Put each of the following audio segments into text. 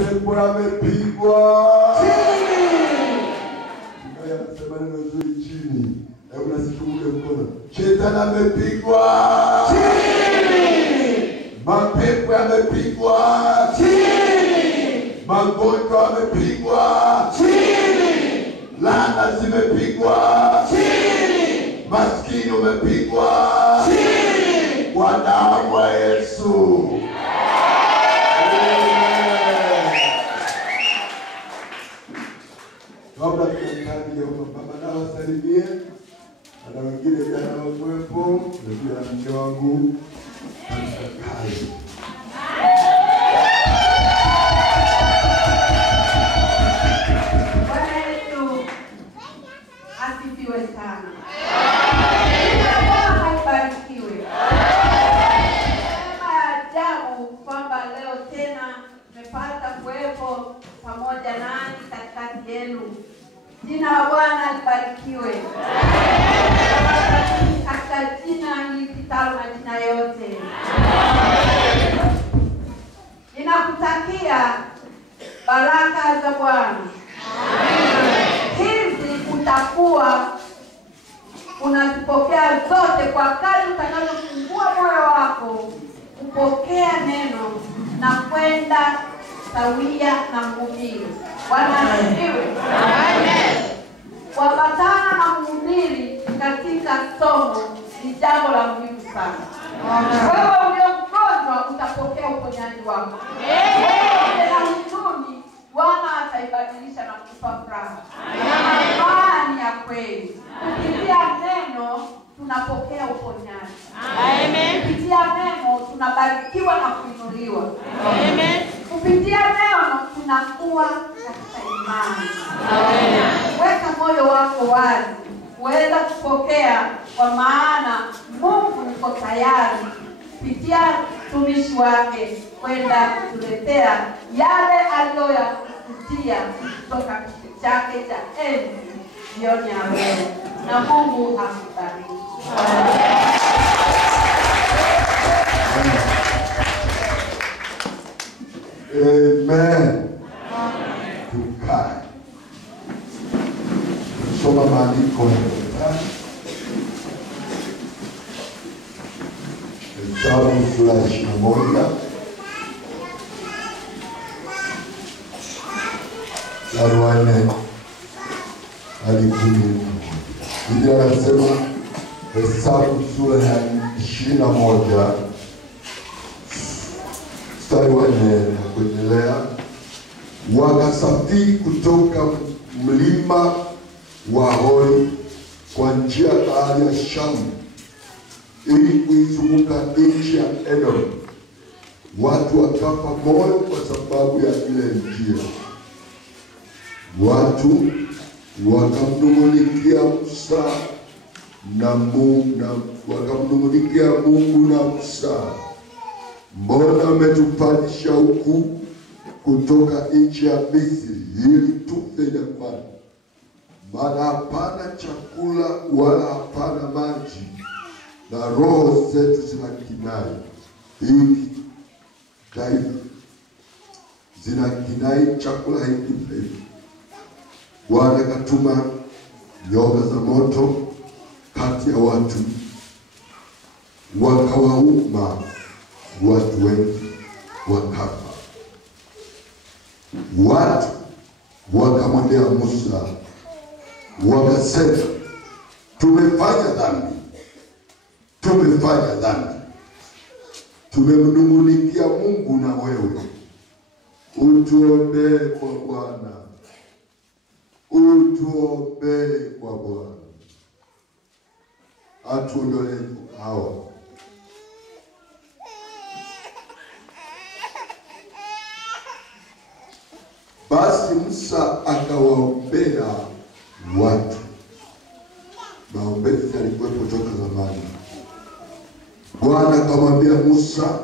Mapepo yamepigwa chini. Anasema neno zuri chini. Hebu nasikumbuke mkono. Shetani amepigwa chini. Mapepo yamepigwa chini. Magonjwa yamepigwa chini. Laana zimepigwa chini. Maskini umepigwa chini. Kwa damu ya Yesu. Kabla tukaanza baba na wasalimie. Ana wengine jana wakuwepo, ndio na mke wangu. Kai. Bwana Yesu asifiwe sana. Barikiwe. Neema ya ajabu kwamba leo tena tumepata kuwepo pamoja nani katikati yenu. Jina la Bwana libarikiwe. Katika jina lipitalo majina yote. Ninakutakia baraka za Bwana. Hizi utakuwa unazipokea zote kwa kadri utakapofungua moyo wako kupokea neno na kwenda sawia na mhubiri. Bwana asifiwe. Amen. Kuambatana na mhubiri katika somo ni jambo la muhimu sana. Wewe ulio mgonjwa utapokea uponyaji wako. Wewe na huzuni Bwana ataibadilisha na kukupa furaha. Amani ya kweli. Kupitia neno tunapokea uponyaji. Amen. Kupitia neno tunabarikiwa na kuinuliwa. Amen. Kupitia neno tunakuwa katika imani. Amen. Weka moyo wako wazi uweza kupokea, kwa maana Mungu yuko tayari kupitia mtumishi wake kwenda kutuletea yale aliyoyakusudia kutoka kiti chake cha enzi jioni ya leo. Na Mungu akubariki. Amen. Tukae. Soma maandiko ya Hesabu sura 21. Laruane alikuwa. Biblia inasema Hesabu sura ya 21 mstari wa 4 na kuendelea. Wakasafiri kutoka mlima wa Hori kwa njia ya bahari ya Shamu ili kuizunguka nchi ya Edom. Watu wakafa moyo kwa sababu ya ile njia. Watu wakamnung'unikia Musa na Mungu na Musa, mbona umetupandisha huku kutoka nchi ya Misri ili tufe jangwani? Maana hapana chakula wala hapana maji, na roho zetu zinakinai. Hiki taifa zinakinai chakula hiki. Bwana katuma nyoka za moto kati ya watu, wakawauma watu wengi wakafa. Watu wakamwendea Musa wakasema, tumefanya dhambi, tumemnung'unikia Mungu na wewe. Utuombee kwa Bwana, atuondolee hawa. Basi Musa akawaombea watu. Maombezi yalikuwepo toka zamani. Bwana akamwambia Musa,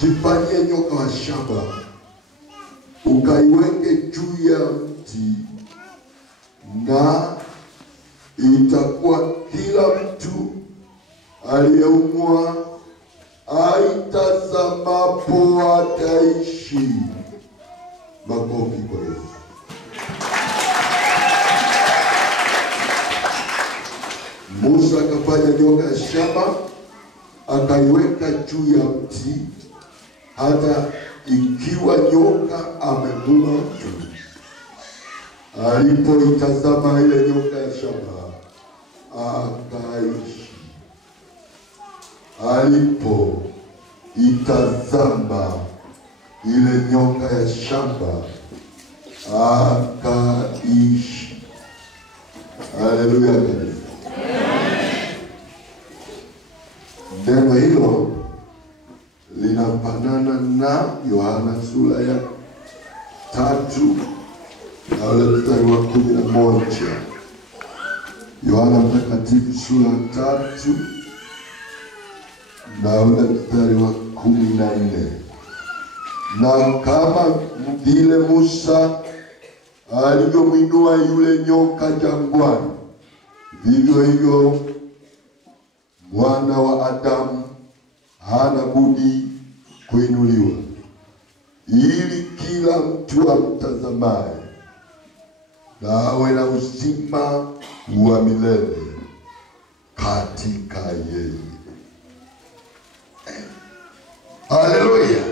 jifanyie nyoka wa shaba, ukaiweke juu ya mti, na itakuwa kila mtu aliyeumwa aitazamapo ataishi. Makofi kwa Yesu. Musa akafanya nyoka ya shaba, akaiweka juu ya mti, hata ikiwa nyoka ameng'oa juu. Alipoitazama ile nyoka ya shaba, akaishi. Alipoitazama ile nyoka ya shaba, akaishi. Haleluya kanisa. Neno hilo linafanana na Yohana sura ya 3 na ule mstari wa 11. Yohana Mtakatifu sura 3 na ule mstari wa 14. Na kama vile Musa alivyomwinua yule nyoka jangwani, vivyo hivyo Mwana wa Adamu hana budi kuinuliwa, ili kila mtu amtazamaye na awe na uzima wa milele katika yeye. Haleluya.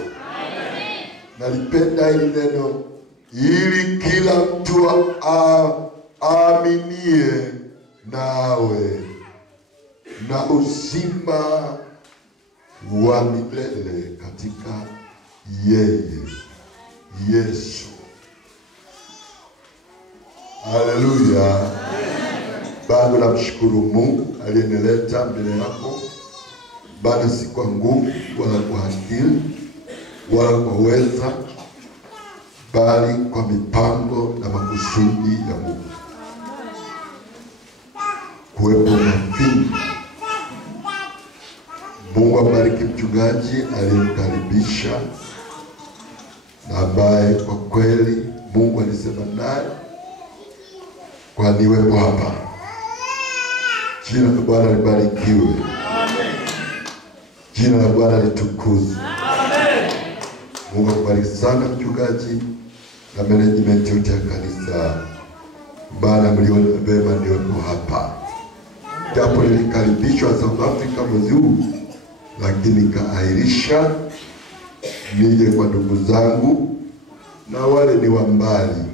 Nalipenda hili neno, ili kila mtu aaminie nawe na uzima wa milele katika yeye Yesu. Haleluya. Bado namshukuru Mungu aliyenileta mbele yako, bado si kwa nguvu wala kwa akili wala kwa uweza, bali kwa mipango na makusudi ya Mungu. Kuwepo mafini. Mungu abariki mchungaji aliyemkaribisha, na ambaye kwa kweli Mungu alisema naye kwa niwepo hapa. Jina la Bwana libarikiwe. Amen. Jina la Bwana litukuzwe. Amen. Mungu akubariki sana mchungaji na management yote ya kanisa. Bwana mliona bema niwepo hapa. Japo nilikaribishwa South Africa mwezi huu, lakini kaahirisha nije kwa ndugu zangu na wale ni wa mbali.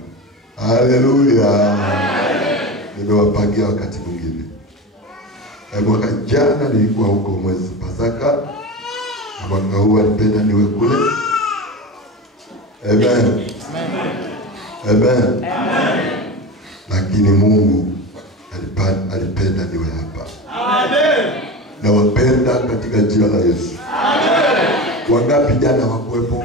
Haleluya. Nimewapangia wakati mwingine. Mwaka jana nilikuwa huko mwezi Pasaka, na mwaka huu nipenda niwe kule. Amen. Amen. Lakini Mungu alipenda niwe hapa. Amen. Na wapenda katika jina la Yesu. Amen. Wangapi jana wakuwepo?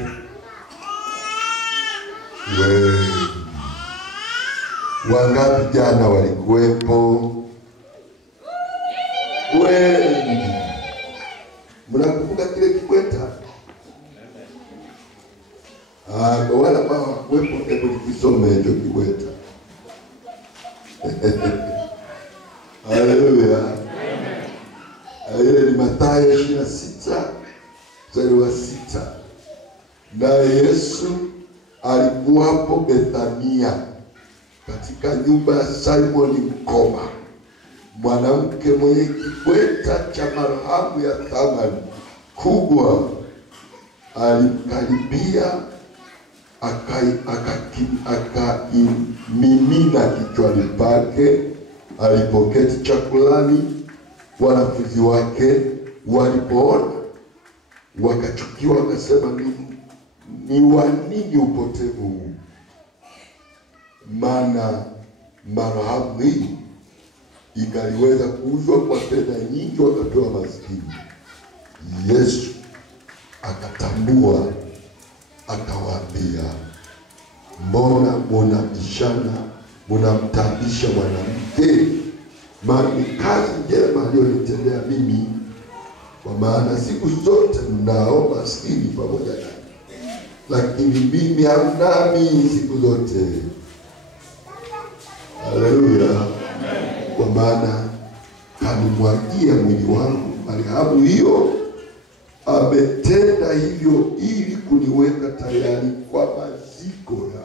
Wangapi jana walikuwepo? Mnakumbuka kile kikweta? Kwa wale ambao wakuwepo, hebu nikisome hicho kikweta. Haleluya. Ile ni Mathayo 26 mstari wa 6. Na Yesu alikuwapo Bethania katika nyumba ya Simoni mkoma, mwanamke mwenye kikweta cha marhamu ya thamani kubwa. Alikaribia akaimimina kichwani pake alipoketi chakulani. Wanafunzi wake walipoona wakachukiwa, wakasema, ni wa nini upotevu huu? Maana marhamu hii ingaliweza kuuzwa kwa fedha nyingi wakapewa maskini. Yesu akatambua, akawaambia, mbona mnamtaabisha mwanamke? Maana ni kazi njema aliyonitendea mimi, kwa maana siku zote mnao maskini pamoja nami, lakini mimi hamnami siku zote. Haleluya. Kwa maana kanimwagia mwili wangu marhamu hiyo. Ametenda hivyo ili kuniweka tayari kwa maziko ya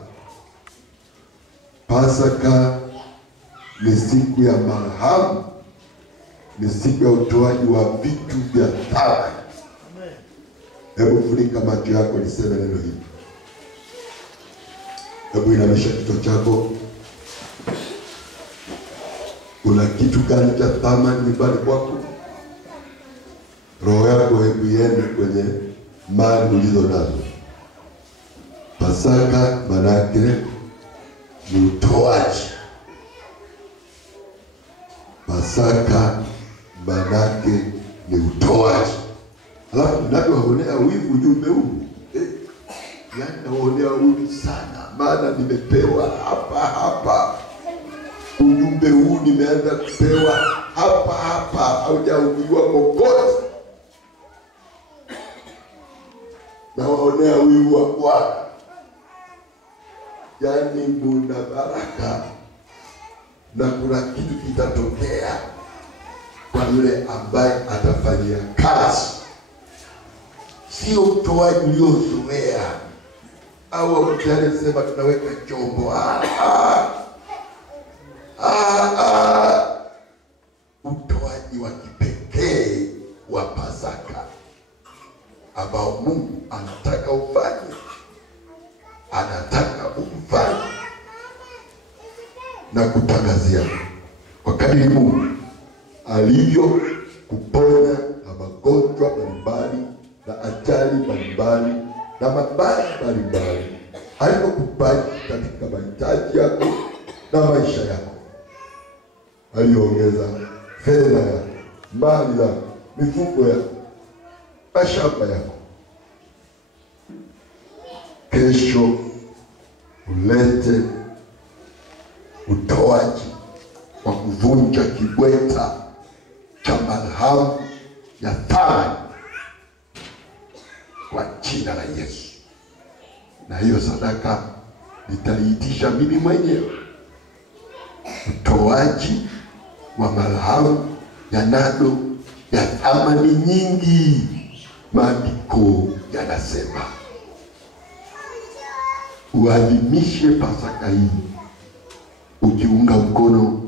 Pasaka ni siku ya marhamu, ni siku ya utoaji wa vitu vya thamani. Hebu funika macho yako niseme neno hili. Hebu inamisha kichwa chako. Una kitu gani cha thamani nyumbani kwako? Roho yako hebu iende kwenye mali ulizo nazo. Pasaka manake ni utoaji. Pasaka manake ni utoaji. Alafu ninapoonea wivu ujumbe huu, yaani naonea wivu sana, maana nimepewa hapa. Ujumbe huu nimeanza kupewa hapa, haujahubiwa kokote. Naonea wivu wa Bwana. Yaani muna baraka na kuna kitu kitatokea kwa yule ambaye atafanyia kazi. Sio utoaji uliozoea au mtihani sema tunaweka chombo. Utoaji wa kipekee wa Pasaka ambao Mungu anataka ufanye, anataka ufanye na kutangazia kwa kadiri Mungu alivyo kuponya na magonjwa mbalimbali na ajali mbalimbali na mabaya mbalimbali, alipokubariki katika mahitaji yako na maisha yako. Aliongeza fedha yako, mali yako, mifugo yako, mashamba yako. Kesho ulete utoaji wa kuvunja kibweta cha marhamu ya thamani kwa jina la Yesu. Na hiyo sadaka nitaiitisha mimi mwenyewe, utoaji wa marhamu ya nado ya thamani nyingi. Maandiko yanasema uadhimishe Pasaka hii ukiunga mkono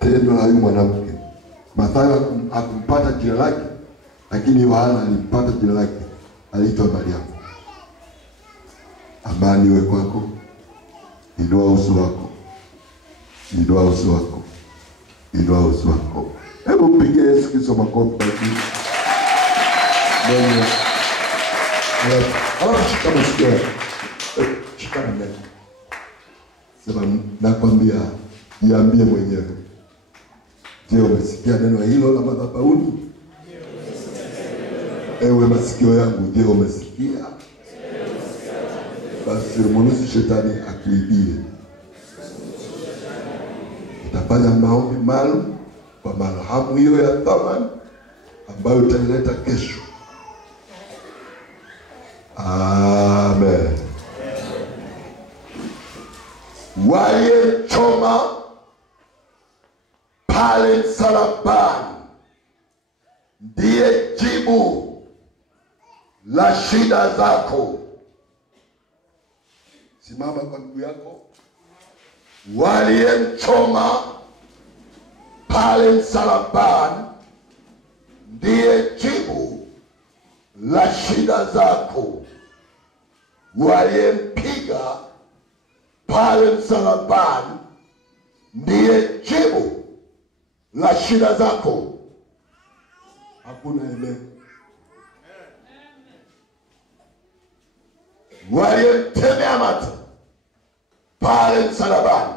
tendo la huyu mwanamke. Mathayo hakumpata jina lake, lakini Yohana alimpata jina lake, aliitwa Mariamu. Amani iwe kwako. Inua uso wako, inua uso wako, inua uso wako. Hebu mpige Yesu Kristo makofi. Alafu shika masikio. Shika mbele. Sema nakwambia, niambie mwenyewe. Je, umesikia neno hilo la madhabahuni? Ewe masikio yangu, je, umesikia? Basi mruhusu shetani akuibie. Utafanya maombi maalum kwa marhamu hiyo ya thamani ambayo utaileta kesho. Amen. Waliyemchoma pale msalabani ndiye jibu la shida zako. Simama kwa miguu yako. Waliyemchoma pale msalabani ndiye jibu la shida zako. Waliyempiga pale msalabani ndiye jibu la shida zako. Hakuna amen. Waliyemtemea mate pale msalabani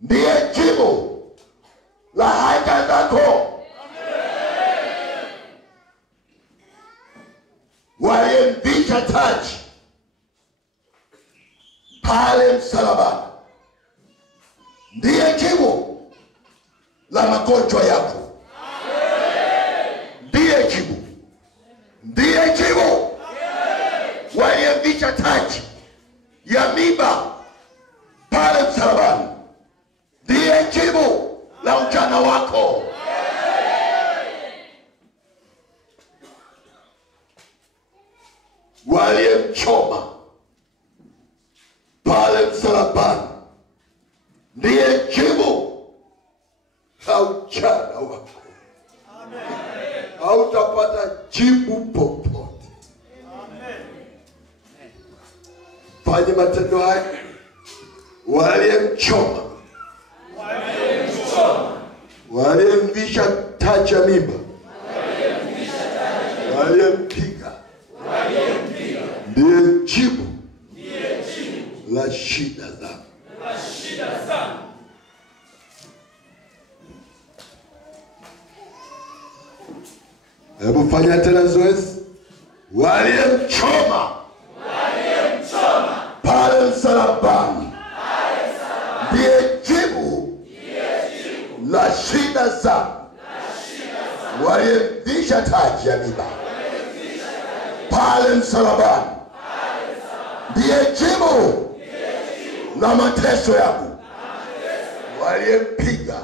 ndiye jibu la haja zako. Waliyemvisha taji pale msalabani ndiye jibu la magonjwa yako. Ndiye jibu, ndiye jibu. Waliyemvisha taji ya miba pale msalabani ndiye jibu la ujana wako. Waliyemchoma pale msalabani fanye matendo haya. Waliyemchoma, waliyemvisha taji ya mimba, waliyempiga, ndiye jibu la shida zangu. Hebu fanya tena zoezi. Waliyemchoma pale msalabani, ndiye jibu la shida zangu. Waliyemvisha taji ya mimba pale msalabani, ndiye jibu la mateso yangu. Waliyempiga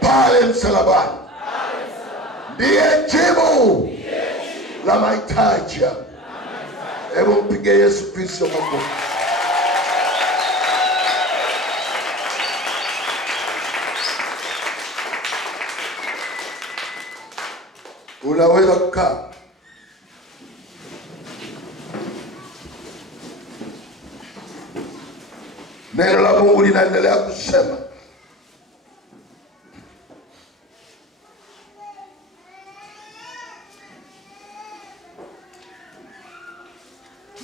pale msalabani, ndiye jibu la mahitaji yangu. Hebu mpige Yesu Kristo makofi. Unaweza kukaa. Neno la Mungu linaendelea kusema,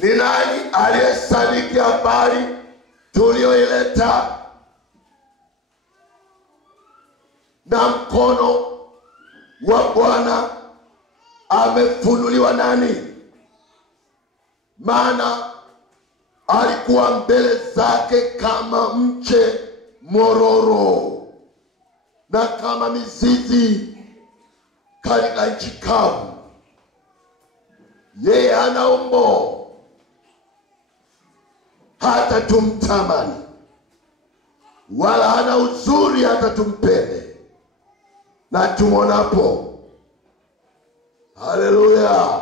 ni nani aliyesadiki habari tulioileta, na mkono wa Bwana amefunuliwa nani? Maana alikuwa mbele zake kama mche mororo na kama mizizi katika nchi kavu. Yeye hana umbo hata tumtamani, wala hana uzuri hata tumpende na tumonapo. Haleluya,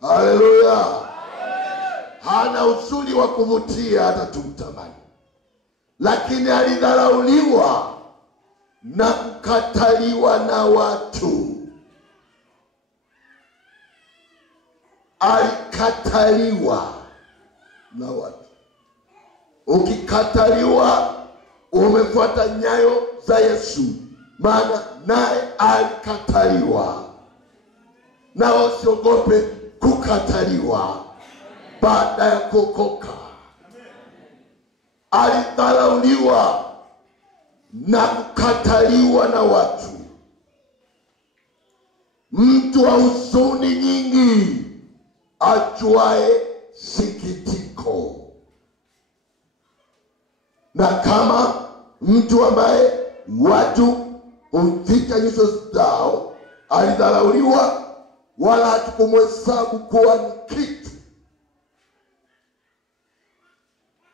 haleluya. Hana uzuri wa kuvutia hata tumtamani, lakini alidharauliwa na kukataliwa na watu. Alikataliwa na watu. Ukikataliwa umefuata nyayo za Yesu, maana naye alikataliwa. Na usiogope kukataliwa baada ya kuokoka. Alidharauliwa na kukataliwa na watu. Mtu wa huzuni nyingi, ajuaye sikitiko, na kama mtu ambaye watu humficha nyuso zao, alidharauliwa, wala hatukumhesabu kuwa ni kitu.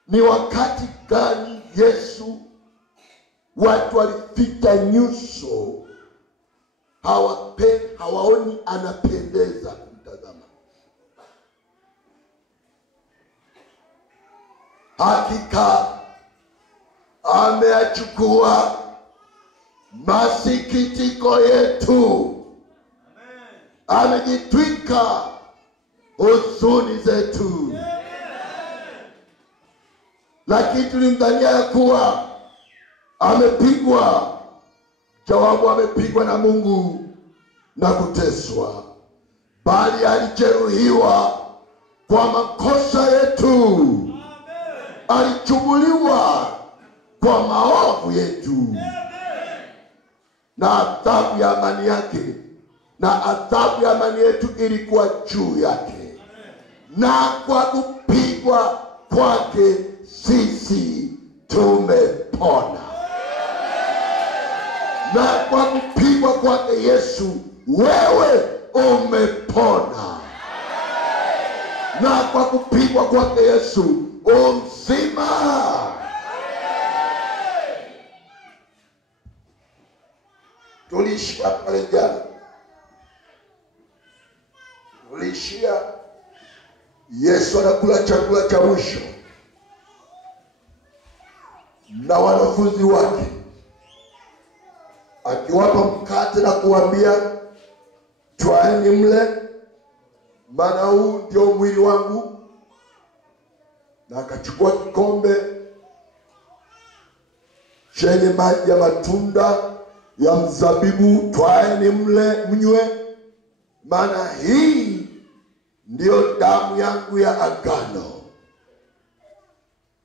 Ni wakati gani Yesu watu walificha nyuso, hawaoni anapendeza kumtazama? Hakika ameachukua masikitiko yetu. Amejitwika huzuni zetu. Lakini tulimdhania ya kuwa amepigwa. Jawabu, amepigwa na Mungu na kuteswa. Bali alijeruhiwa kwa makosa yetu, alichumbuliwa kwa maovu yetu, na adhabu ya amani yake, na adhabu ya amani yetu ilikuwa juu yake. Na kwa kupigwa kwake sisi tumepona. Na kwa kupigwa kwake Yesu wewe umepona. Na kwa kupigwa kwake Yesu umzima. Tulishia pale jana. Tulishia Yesu anakula chakula cha mwisho na wanafunzi wake, akiwapa mkate na kuambia, twaeni mle, maana huu ndio mwili wangu na akachukua kikombe chenye maji ya matunda ya mzabibu, twaeni mle mnywe, maana hii ndiyo damu yangu ya agano.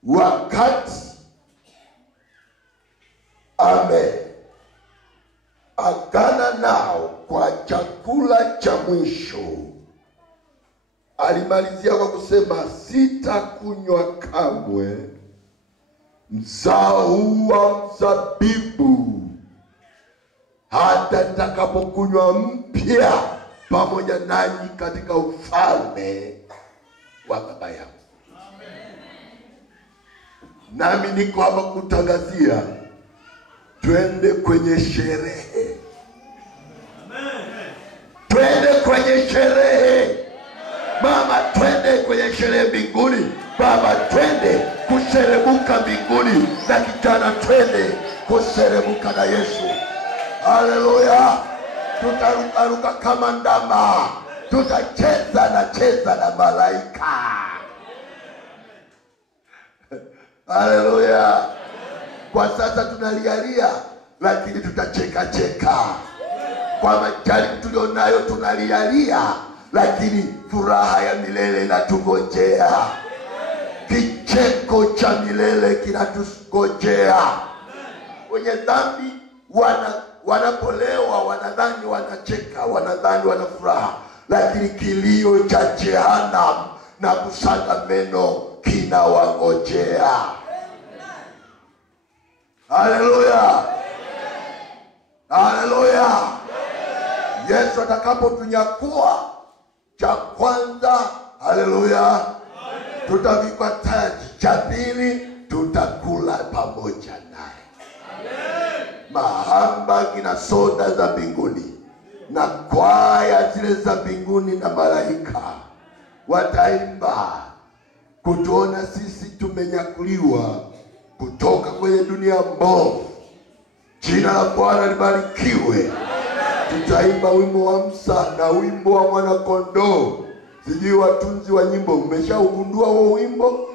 Wakati agana nao kwa chakula cha mwisho, alimalizia kwa kusema, sitakunywa kamwe mzao huu wa mzabibu hata nitakapokunywa mpya pamoja nanyi katika ufalme wa Baba yangu. Nami niko hapa kutangazia, twende kwenye sherehe. Twende kwenye sherehe. Mama, twende kwenye sherehe mbinguni. Baba, twende kuserebuka mbinguni. Na kijana, twende kuserebuka na Yesu. Haleluya. Tutaruka kama ndama. Tutacheza na malaika. Haleluya. Kwa sasa tunalialia, lakini tutacheka. Kwa majaribu tulionayo tunalialia, lakini furaha ya milele inatungojea. Kicheko cha milele kinatungojea. Wenye dhambi wanapolewa wanadhani wanacheka, wanadhani wana furaha, lakini kilio cha jehanamu na kusaga meno kinawangojea. Haleluya. Haleluya. Yesu atakapotunyakua, cha kwanza, haleluya, tutavikwa taji. Cha pili, tutakula pamoja naye. Mahamba na soda za mbinguni na kwaya zile za mbinguni na malaika wataimba kutuona sisi tumenyakuliwa kutoka kwenye dunia mbovu. Jina la Bwana libarikiwe. Tutaimba wimbo wa Musa na wimbo wa mwana kondoo. Sijui watunzi wa nyimbo mmeshaugundua huo wimbo?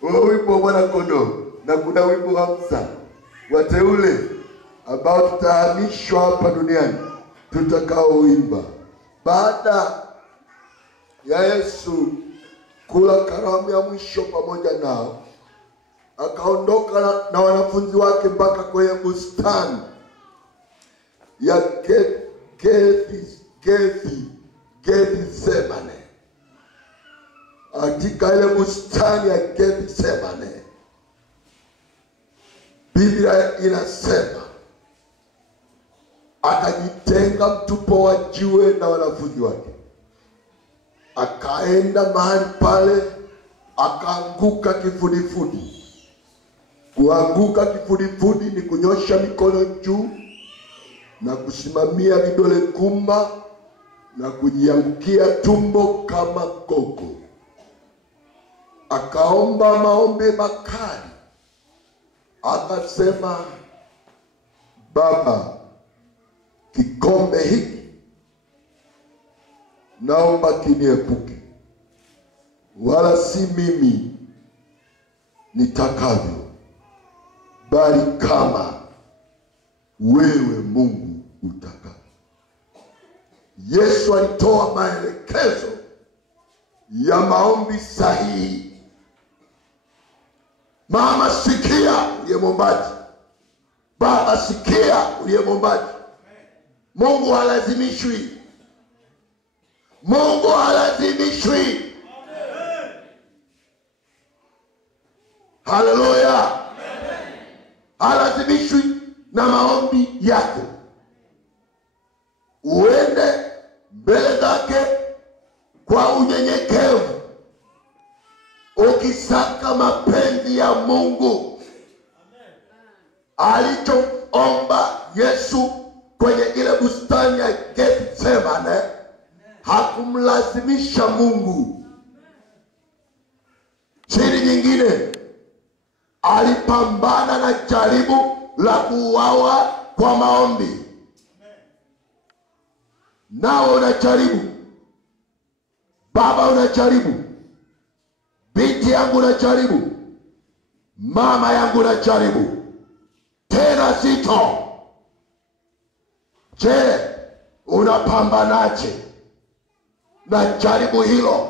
Huo wimbo wa mwana kondoo, na kuna wimbo wa Musa, wateule ambao tutahamishwa hapa duniani, tutakaoimba baada ya Yesu kula karamu ya mwisho pamoja nao. Akaondoka na wanafunzi wake mpaka kwenye bustani ya Gethsemane. Katika ile bustani ya Gethsemane, Biblia inasema akajitenga mtupo wa jiwe na wanafunzi wake. Akaenda mahali pale, akaanguka kifudifudi. Kuanguka kifudifudi ni kunyosha mikono juu na kusimamia vidole gumba na kujiangukia tumbo kama gogo. Akaomba maombi makali. Akasema, Baba, kikombe hiki naomba kiniepuke, wala si mimi nitakavyo, bali kama wewe Mungu utakavyo. Yesu alitoa maelekezo ya maombi sahihi. Mama, sikia uliye mwombaji. Baba, sikia uliye mwombaji. Mungu halazimishwi. Mungu halazimishwi. Haleluya. Halazimishwi na maombi yako. Uende mbele zake kwa unyenyekevu, ukisaka mapenzi ya Mungu. Alichoomba Yesu kwenye ile bustani ya Gethsemane hakumlazimisha Mungu. Siri nyingine, alipambana na jaribu la kuuawa kwa maombi. Nao unajaribu, baba, unajaribu binti yangu na jaribu, mama yangu na jaribu, tena zito. Je, unapambanaje na jaribu hilo?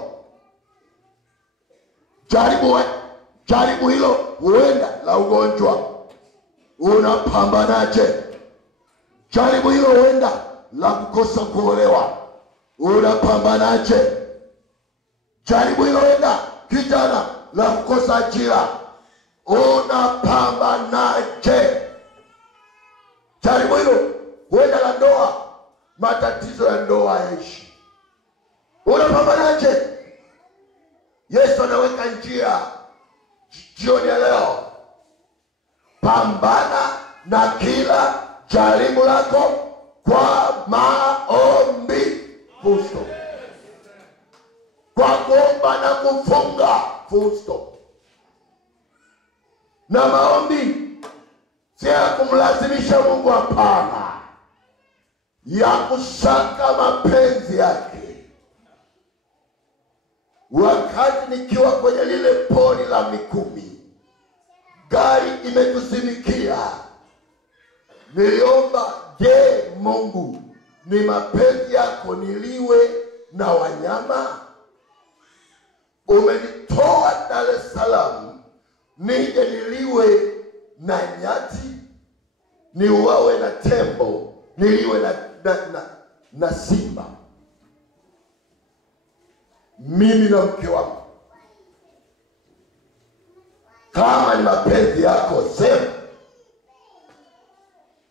Jaribu hilo huenda la ugonjwa, unapambanaje? Jaribu hilo huenda la kukosa kuolewa, unapambanaje? Jaribu hilo huenda kijana la kukosa ajira, unapambanaje? Jaribu hilo huenda la ndoa, matatizo ya ndoa yaishi, unapambanaje? Yesu anaweka njia jioni ya leo. Pambana na kila jaribu lako kwa maombi, fusto. Kwa kuomba na kufunga, fusto. Na maombi si ya kumlazimisha Mungu, hapana, ya kusaka mapenzi yake. Wakati nikiwa kwenye lile pori la Mikumi, gari imetuzimikia, niliomba, je, Mungu, ni mapenzi yako niliwe na wanyama? Umenitoa Dar es Salaam nije niliwe na nyati, niuawe na tembo, niliwe na simba? Mimi na mke wangu, kama ni mapenzi yako sema,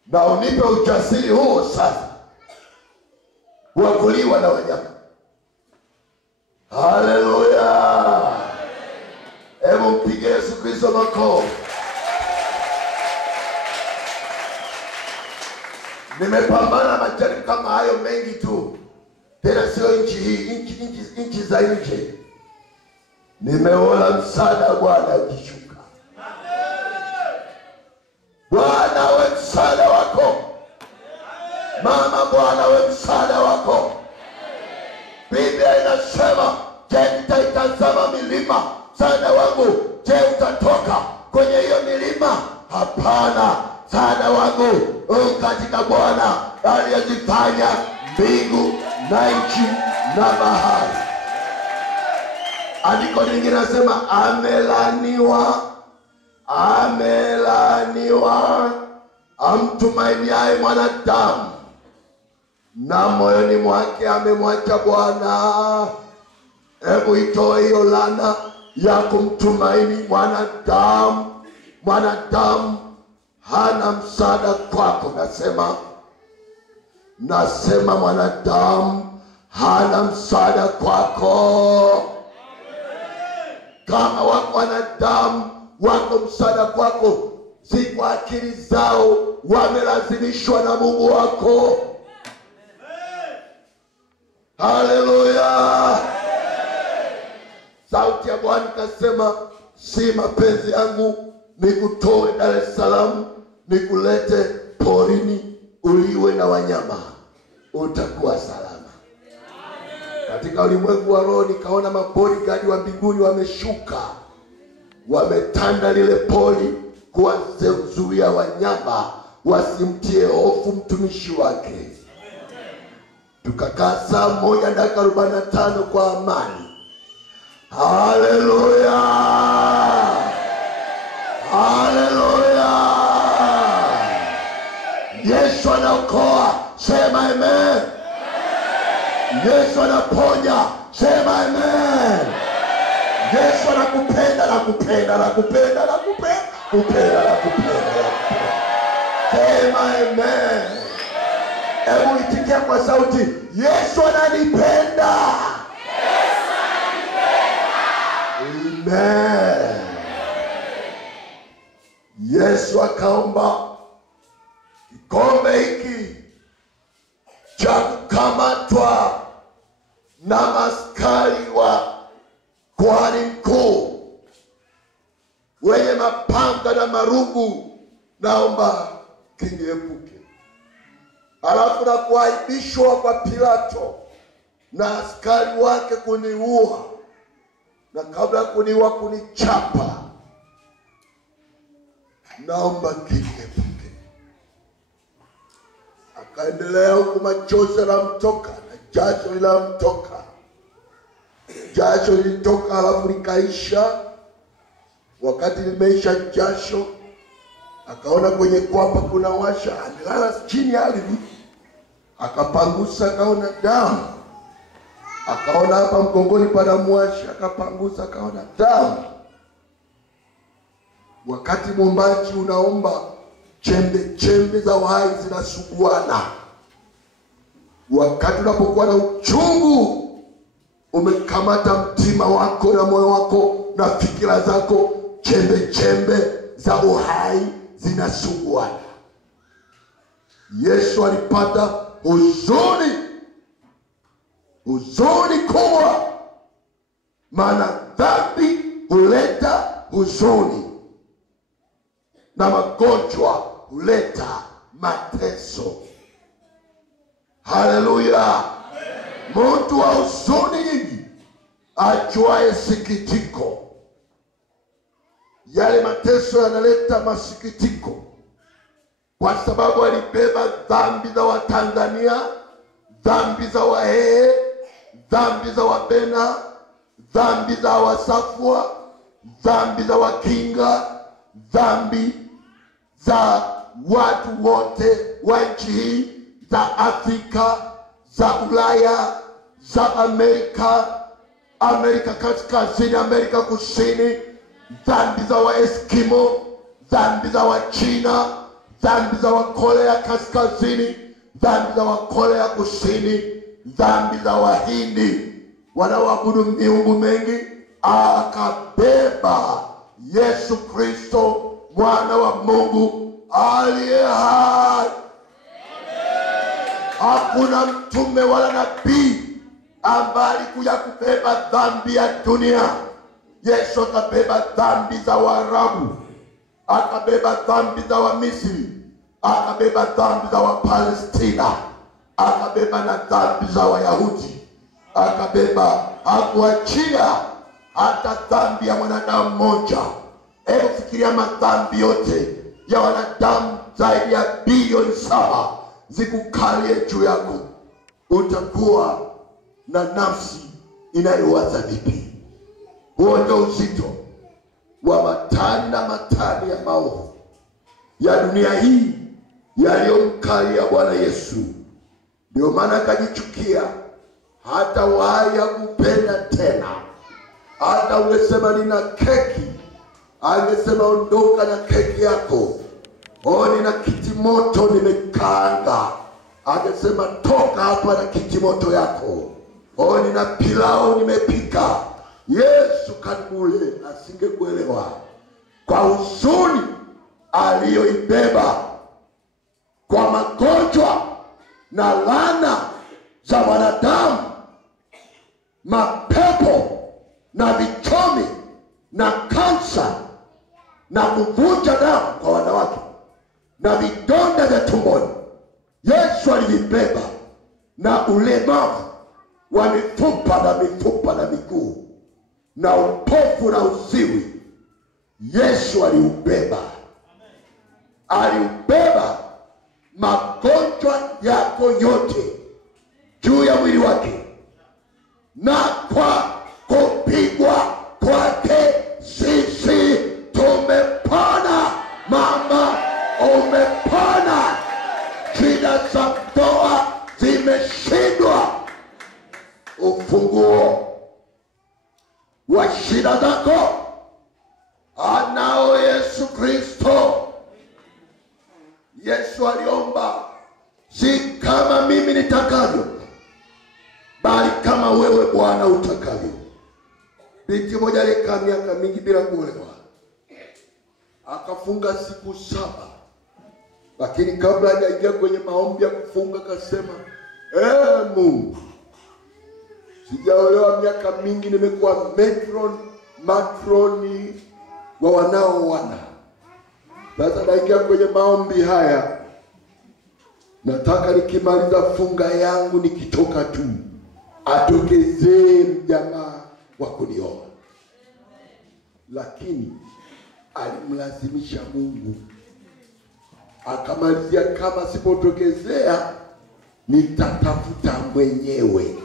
na unipe ujasiri huo sasa wa kuliwa na wanyama. Haleluya! Hebu mpige Yesu Kristo makofi. Nimepambana majaribu kama hayo mengi tu, tena sio nchi hii, nchi za nje. Nimeona msaada Bwana ukishuka. Bwana we msaada wako. Mama, Bwana we msaada wako. Biblia inasema, je, nitaitazama milima, msaada wangu je utatoka kwenye hiyo milima? Hapana, msaada wangu katika Bwana aliyezifanya mbingu na nchi na bahari. Andiko lingine nasema, amelaaniwa amtumainiaye mwanadamu, na moyoni mwake amemwacha Bwana. Hebu itoe hiyo laana ya kumtumaini mwanadamu. Mwanadamu hana msaada kwako. Nasema mwanadamu hana msaada kwako. Kama wako wanadamu wako msaada kwako, si kwa akili zao, wamelazimishwa na Mungu wako. Haleluya! Sauti ya Bwana ikasema, si mapenzi yangu nikutoe Dar es Salaam nikulete porini uliwe na wanyama, utakuwa salama. Katika ulimwengu wa roho nikaona mabodyguard wa mbinguni wameshuka, wametanda lile pori kuwazuia wanyama wasimtie hofu mtumishi wake. Tukakaa saa 1:45 kwa amani. Haleluya! Haleluya! Yesu anaokoa, sema amen. Yesu anaponya, sema amen. Yesu anakupenda, sema amen. Hebu itikia kwa sauti, Yesu ananipenda. Amen. Yesu akaomba, kikombe hiki cha kukamatwa na askari wa kuhani mkuu wenye mapanga na marungu, naomba kiniepuke. Alafu na kuaibishwa kwa Pilato na askari wake kuniua, na kabla kuniua kunichapa, naomba kiniepuke. Akaendelea huku, machozi yanamtoka na jasho linamtoka. Jasho lilitoka halafu likaisha. Wakati limeisha jasho, akaona kwenye kwapa kuna washa. Alilala chini ya ardhi, akapangusa, akaona damu. Akaona hapa mgongoni pana mwasha, akapangusa, akaona damu. Wakati mwombaji unaomba, chembe chembe za uhai zinasuguana. Wakati unapokuwa na uchungu umekamata mtima wako na moyo wako na fikira zako, chembe chembe za uhai zinasuguana. Yesu alipata huzuni kubwa, maana dhambi huleta huzuni na magonjwa huleta mateso. Haleluya! Mtu wa huzuni nyingi ajuaye sikitiko. Yale mateso yanaleta masikitiko, kwa sababu alibeba dhambi za Watanzania, dhambi za Wahehe, dhambi za Wabena, dhambi za Wasafwa, dhambi za Wakinga, dhambi za watu wote wa nchi hii, za Afrika, za Ulaya, za Amerika kaskazini, Amerika kusini, dhambi za Waeskimo, dhambi za Wachina, dhambi za Wakorea kaskazini, dhambi za Wakorea kusini, dhambi za Wahindi wanaoabudu miungu mengi. Akabeba Yesu Kristo, mwana wa Mungu aliye hai. Hakuna mtume wala nabii ambaye alikuja kubeba dhambi ya dunia. Yesu akabeba dhambi za Waarabu, akabeba dhambi za Wamisri, akabeba dhambi za Wapalestina, akabeba na dhambi za Wayahudi, akabeba, hakuachia hata dhambi ya mwanadamu mmoja. Hebu fikiria madhambi yote ya wanadamu zaidi ya bilioni 7 zikukalie juu yako, utakuwa na nafsi inayowaza vipi? Huo ndio uzito wa matani na matani ya maovu ya dunia hii yaliyomkalia Bwana Yesu. Ndio maana akajichukia, hata waya kupenda tena. Hata ungesema nina keki, angesema ondoka na keki yako. Nina kiti moto nimekaanga, angesema toka hapa na kiti moto yako. Nina pilau nimepika. Yesu kanimule asingekuelewa kwa huzuni aliyoibeba, kwa magonjwa na laana za wanadamu, mapepo na vichomi na kansa na kuvuja damu kwa wanawake na vidonda vya tumboni. Yesu alivibeba, na ulemavu wa mifupa na miguu na upofu na uziwi. Yesu aliubeba. Aliubeba magonjwa yako yote juu ya mwili wake, na kwa kupigwa kwake sisi tumepona. Mama, umepona. Shida za ndoa zimeshindwa. Ufunguo wa shida zako anao Yesu Kristo. Yesu aliomba, si kama mimi nitakavyo, bali kama wewe Bwana utakavyo. Binti moja alikaa miaka mingi bila kuolewa, akafunga siku 7, lakini kabla hajaingia kwenye maombi ya kufunga akasema, Mungu, sijaolewa miaka mingi, nimekuwa matroni wa wanaoana. Sasa naingia kwenye maombi haya, nataka nikimaliza funga yangu, nikitoka tu atokezee mjamaa wa kunioa. lakini alimlazimisha Mungu. Akamalizia, kama sipotokezea nitatafuta mwenyewe.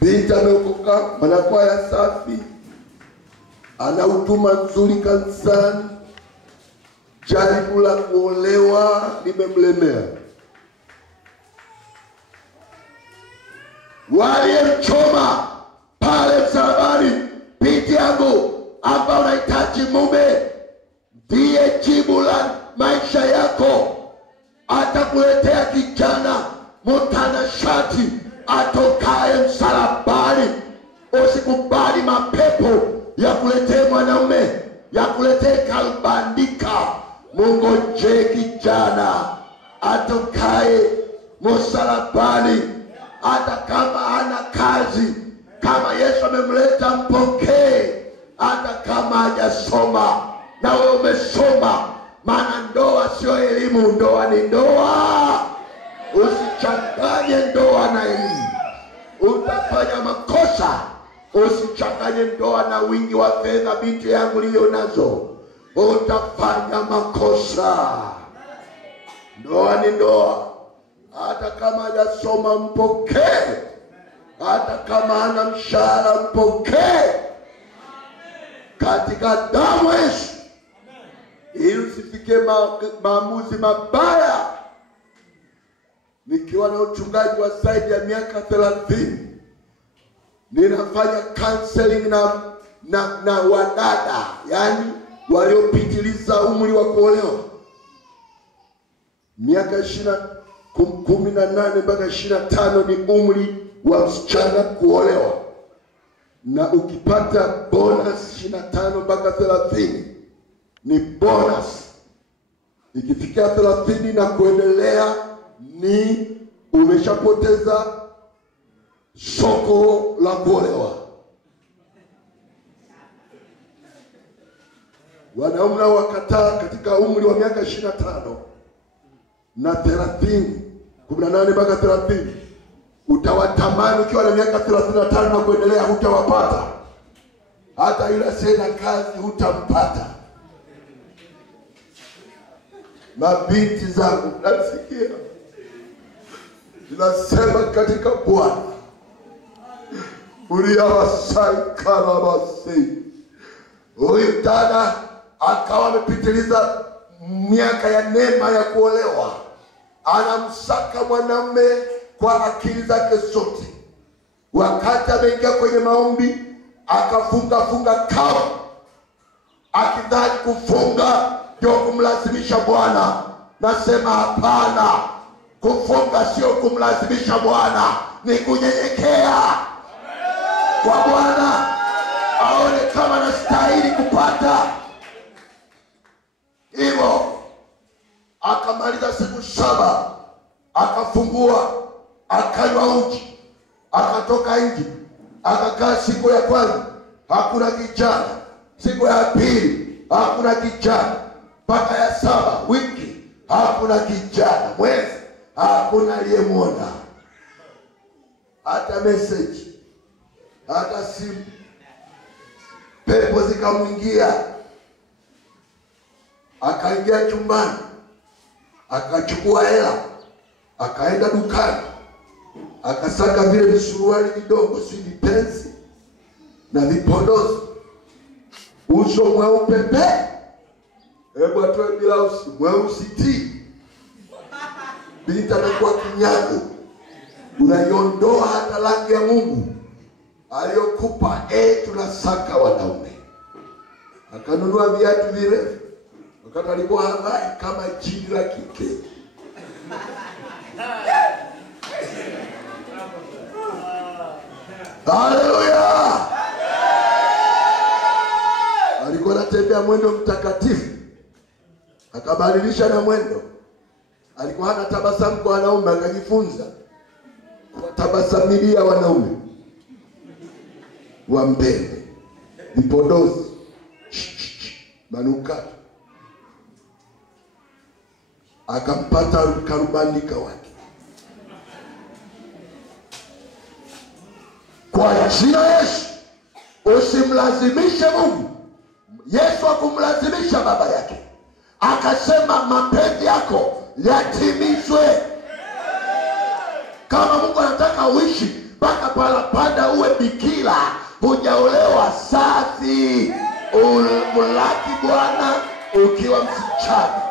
Binti ameokoka, mwanakwaya safi, ana huduma nzuri kanisani, jaribu la kuolewa limemlemea. Waliyemchoma pale msalabani, binti yangu ambao unahitaji mume, ndiye jibu la maisha yako. Atakuletea kijana mtanashati atokaye msalabani. Usikubali mapepo ya kuletea mwanaume, ya kuletea kalbandika. Mungoje kijana atokaye msalabani. Hata kama hana kazi, kama Yesu amemleta, mpokee. Hata kama hajasoma, na wewe umesoma. Maana ndoa sio elimu, ndoa ni ndoa. Usichanganye ndoa na elimu, utafanya makosa. Usichanganye ndoa na wingi wa fedha, binti yangu liyo nazo, utafanya makosa. Ndoa ni ndoa. Hata kama hajasoma, mpokee. Hata kama hana mshahara, mpokee katika damu ya Yesu, ili usifike maamuzi mabaya. Nikiwa na uchungaji wa zaidi ya miaka 30, ninafanya counseling na wadada, yani waliopitiliza umri wa kuolewa. Miaka 18 mpaka 25 ni umri wa msichana kuolewa, na ukipata bonus 25 mpaka 30 ni bonus. Ikifikia 30 na kuendelea, ni umeshapoteza soko la kuolewa. Wanaume wakataa katika umri wa miaka 25 na 30, 18 mpaka 30. Utawatamani ukiwa na miaka 35 na kuendelea, hutawapata. Hata yule asiye na kazi hutampata. Mabinti zangu, nasikia ninasema katika Bwana, uliyawasai karabasi. Huyu dada akawa amepitiliza miaka ya neema ya kuolewa, anamsaka mwanamume kwa akili zake zote. Wakati ameingia kwenye maombi, akafunga kao, akidhani kufunga ndio kumlazimisha Bwana. Nasema hapana, kufunga sio kumlazimisha Bwana, ni kunyenyekea kwa Bwana, aone kama anastahili kupata. Hivyo akamaliza siku 7, akafungua, akanywa uji, akatoka nje, akakaa. Siku ya kwanza hakuna kijana, siku ya pili hakuna kijana, mpaka ya 7 wiki hakuna kijana, mwezi hakuna aliyemwona. Hata message, hata simu. Pepo zikamwingia, akaingia chumbani, akachukua hela, akaenda dukani, akasaka vile visuruali vidogo, si vipenzi na vipodozi, uso mweupe pe. Hebu atoe bilausi mweusi ti. Binti anakuwa kinyago. Unaiondoa hata rangi ya Mungu aliyokupa. Tunasaka wanaume. Akanunua viatu virefu, wakati alikuwa havai kama jini la kike. Haleluya! Alikuwa anatembea mwendo mtakatifu, akabadilisha na mwendo. Alikuwa hana tabasamu kwa wanaume, akajifunza kuwatabasamilia wanaume wa mbele, vipodozi, manukato. Akampata karubandika wake. Kwa jina Yesu, Usimlazimishe Mungu. Yesu hakumlazimisha baba yake, akasema mapenzi yako yatimizwe. Kama Mungu anataka uishi mpaka panda uwe bikira, hujaolewa, safi, umlaki Bwana ukiwa msichana.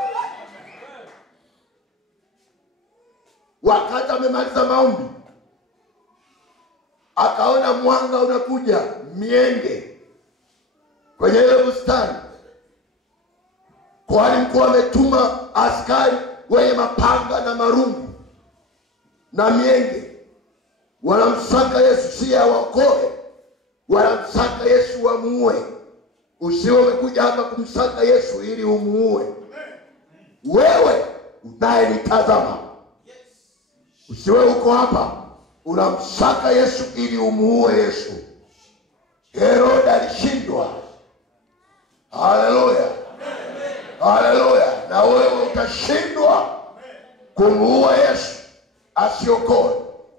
Wakati amemaliza maombi, akaona mwanga unakuja mienge kwenye ile bustani. Kwani mkuu ametuma askari wenye mapanga na marungu na mienge, wanamsaka Yesu, si awaokoe, wanamsaka Yesu wamuue. Usiwe umekuja hapa kumsaka Yesu ili umuue. Wewe unayenitazama, usiwe uko hapa unamsaka Yesu ili umuue Yesu. Herode alishindwa. Haleluya, haleluya. Na wewe utashindwa kumuua Yesu asiokoe,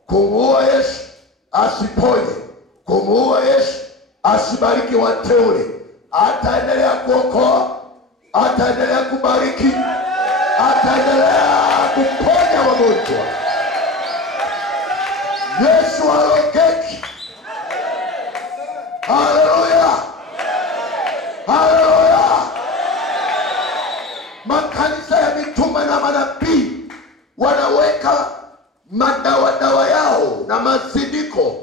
kumuua Yesu asiponye, kumuua Yesu asibariki wateule. Ataendelea kuokoa, ataendelea kubariki, ataendelea kuponya wagonjwa. Yesu alokeki. Haleluya, haleluya. Makanisa ya mitume na manabii wanaweka madawa yao na mazindiko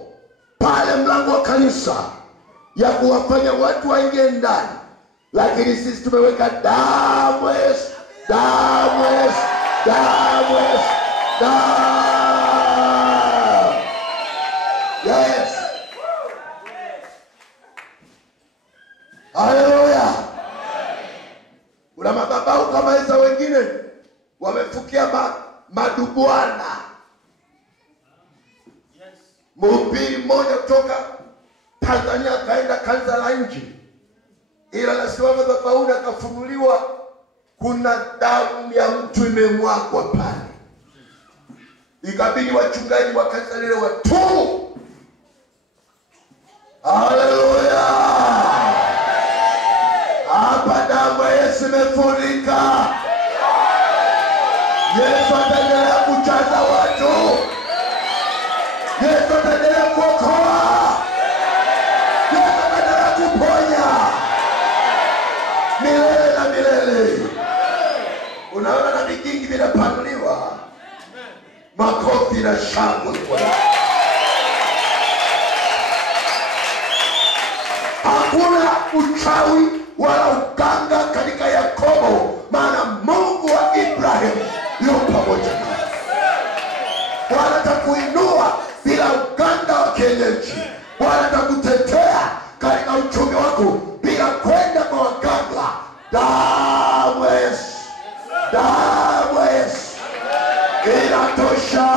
pale mlango wa kanisa ya kuwafanya watu waingie ndani, lakini sisi tumeweka damu ya Yesu, damu ya Yesu, damu ya Yesu, damu. Yes. Haleluya. Kuna madhabahu kama hizo, wengine wamefukia madubwana. Mhubiri mmoja kutoka Tanzania kaenda kanisa la nje, ila nasiwa madhabahuni akafunuliwa kuna damu ya mtu imemwagwa pale. Ikabidi wachungaji wa kanisa lile watubu. Haleluya. Hapa damu ya Yesu imefurika. Yesu ataendelea kujaza watu. Yesu ataendelea kuokoa. Yesu ataendelea kuponya milele na milele. Unaona na vikingi vinapanuliwa, makofi na shangwe. Hakuna uchawi wala uganga katika Yakobo, maana Mungu wa Ibrahim yupo pamoja naye. Bwana atakuinua bila uganga wa kienyeji. Bwana atakutetea katika uchumi wako bila kwenda kwa waganga. Damu ya Yesu, damu ya Yesu inatosha.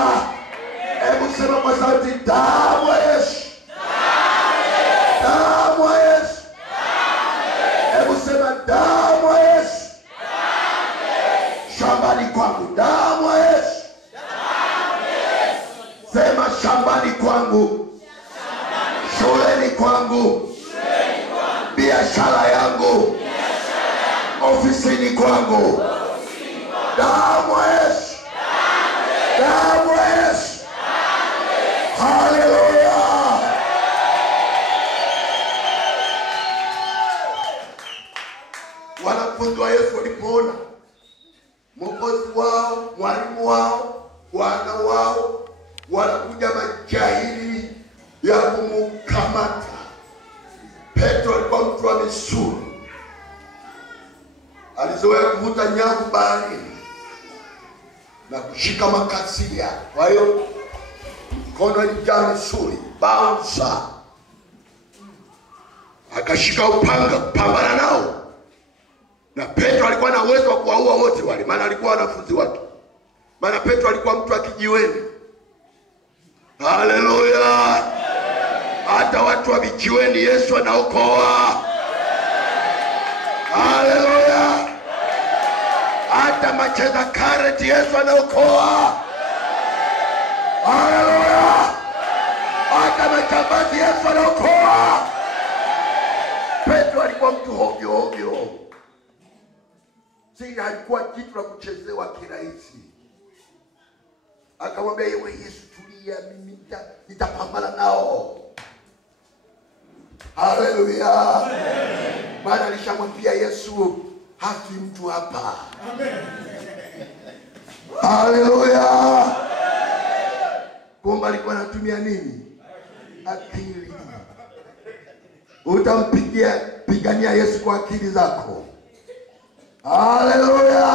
Hebu sema kwa sauti, damu ya Yesu, damu ya Yesu. Hebu sema damu ya Yesu. Shambani kwangu, damu ya Yesu. Sema shambani kwangu, shuleni kwangu, biashara yangu, ofisini kwangu, damu ya Yesu, damu ya Yesu. Haleluya. Wanafunzi wa Yesu walipoona mwokozi wao, mwalimu wao, bwana wao wanakuja majahili ya kumkamata. Petro alikuwa mtu wa misuli, alizoea kuvuta nyavu baharini na kushika makasia. Kwa hiyo mkono alijaa misuli, bouncer. Akashika upanga kupambana nao. Na Petro alikuwa na uwezo wa kuwaua wote wale, maana alikuwa wanafunzi wake. Maana Petro alikuwa mtu akijiweni. Haleluya. Hata watu wa vijiweni Yesu anaokoa. Haleluya. Hata macheza karate Yesu anaokoa. Haleluya. Hata majambazi Yesu anaokoa. Petro alikuwa mtu hovyo hovyo. Si alikuwa kitu la kuchezewa kirahisi. Akamwambia yeye, Yesu tulia, mimi nitapambana nao. Haleluya. Amen. Bwana alishamwambia Yesu hafi mtu hapa. Amen. Haleluya. Kumbe alikuwa anatumia nini? Akili. Pigania Yesu kwa akili zako. Haleluya.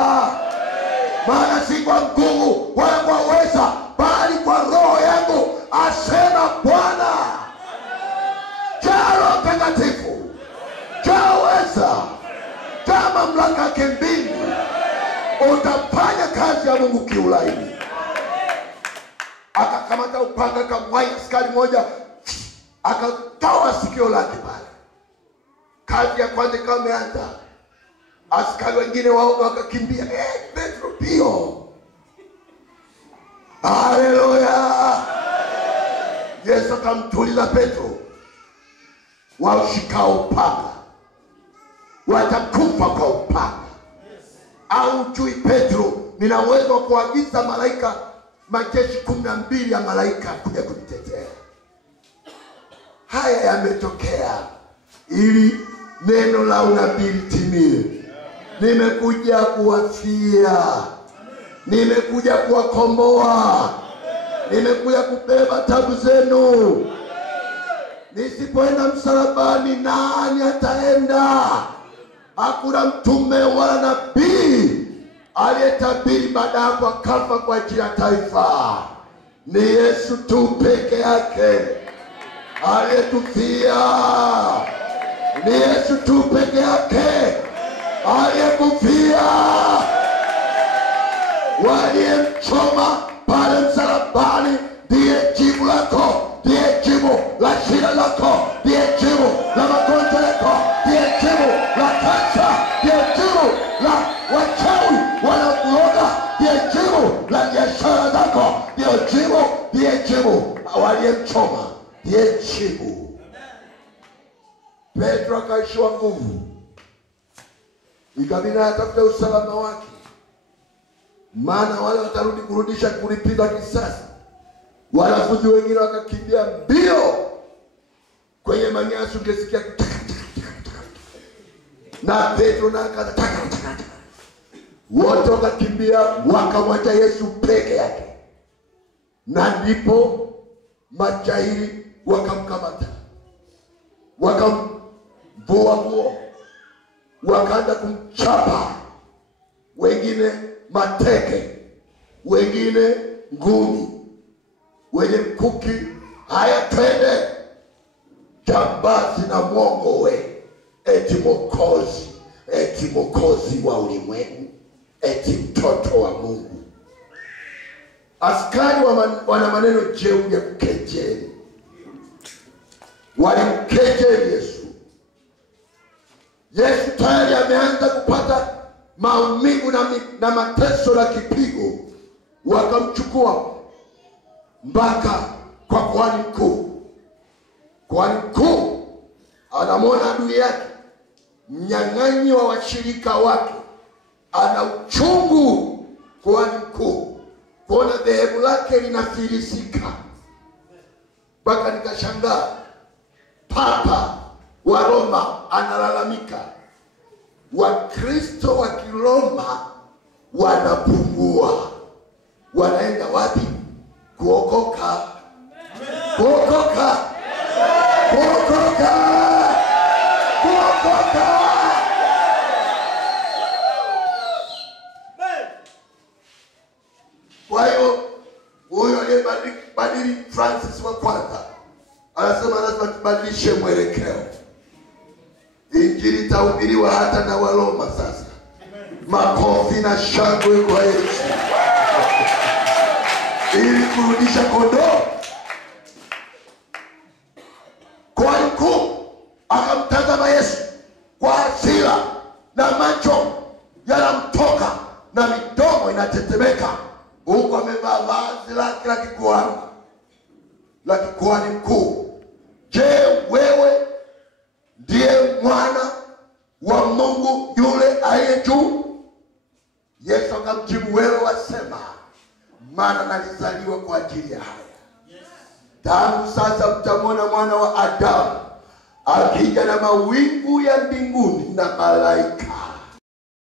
Maana si kwa nguvu wala kwa uweza, bali kwa Roho yangu, asema Bwana. Jaa Roho Mtakatifu, jaa uweza, jaa mamlaka yake mbingu, utafanya kazi ya Mungu kiulaini. Akakamata upanga, akamwahi askari moja, akatoa sikio lake pale. Kazi ya kwanza ikawa imeanza. Askari wengine waoga wakakimbia. Petro pio. Haleluya. Yesu akamtuliza Petro. Waushikao upanga watakufa kwa upanga. Au jui Petro, nina uwezo wa kuagiza malaika, majeshi 12 ya malaika kuja kunitetea. Haya yametokea ili neno la unabii litimie. Nimekuja kuwafia, nimekuja kuwakomboa, nimekuja kubeba tabu zenu. Nisipoenda msalabani, nani ataenda? Hakuna mtume wala nabii aliyetabiri baada hapo akafa kwa ajili ya taifa. Ni Yesu tu peke yake aliyetufia. Ni Yesu tu peke yake aliyekufia. Waliyemchoma pale msalabani ndiye jibu lako, ndiye jibu la shida lako, ndiye jibu la magonjwa yako, ndiye jibu la kansa, ndiye jibu la wachawi wanakuloga, ndiye jibu la biashara zako, ndiye jibu. Waliyemchoma ndiye jibu. Petro akaishiwa nguvu, ikabidi atafuta usalama wake, maana wale watarudi kurudisha kulipiza kisasi. Wanafunzi wengine wakakimbia mbio kwenye manyasi, ungesikia na Petro na wote wakakimbia, wakamwacha Yesu peke yake. Na ndipo majahili wakamkamata, wakamvua nguo, wakaanza kumchapa, wengine mateke, wengine ngumi, wenye mkuki. Haya, twende, jambazi na mwongo we, eti mwokozi wa ulimwengu, eti mtoto wa Mungu. Askari wana maneno jeuri ya kukejeli. Walimkejeli Yesu. Yesu tayari ameanza kupata maumivu na mateso na kipigo. Wakamchukua mpaka kwa kuhani mkuu. Kuhani mkuu anamwona adui yake, mnyang'anyi wa washirika wake, ana uchungu. Kuhani mkuu kuona dhehebu lake linafilisika. Mpaka nikashangaa, Papa wa Roma analalamika, Wakristo wa Kiroma wanapungua. Wanaenda wapi? Kuokoka. Kuokoka. Kuokoka. Kuokoka. Kwa hiyo huyo aliyebadili Francis wa kwanza anasema lazima tubadilishe mwelekeo. Injili itahubiriwa hata na Waroma sasa. Makofi na shangwe kwa Yesu. Ili kurudisha kondoo. Kuhani mkuu akamtazama Yesu kwa hasira, na macho yanamtoka na midomo inatetemeka, huku amevaa vazi lake la kikuhani mkuu. Je, wewe ndiye mwana Mungu yule aliye juu. Yesu akamjibu, wewe wasema, maana nalizaliwa kwa ajili ya haya. Tangu sasa mtamwona Mwana wa Adamu akija na mawingu ya mbinguni na malaika